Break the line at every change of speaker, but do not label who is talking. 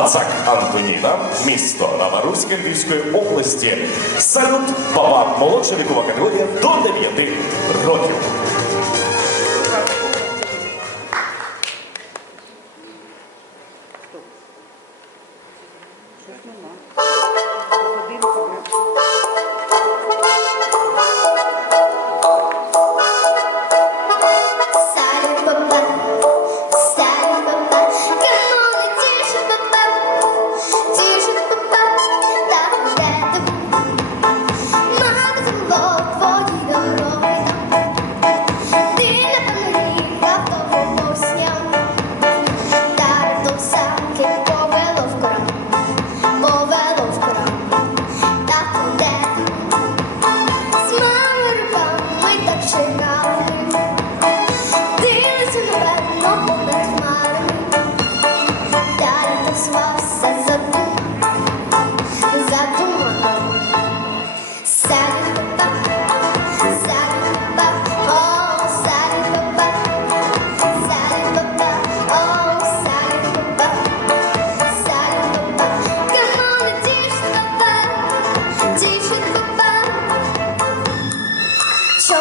Пацак Антоніна, місто Новоруське Львівської області. Салют баба, молодша вікова категорія до 9 років.
Thank you. чекали, дивиться напевно понад хмарами, далі тасвався за ту, задумала себе.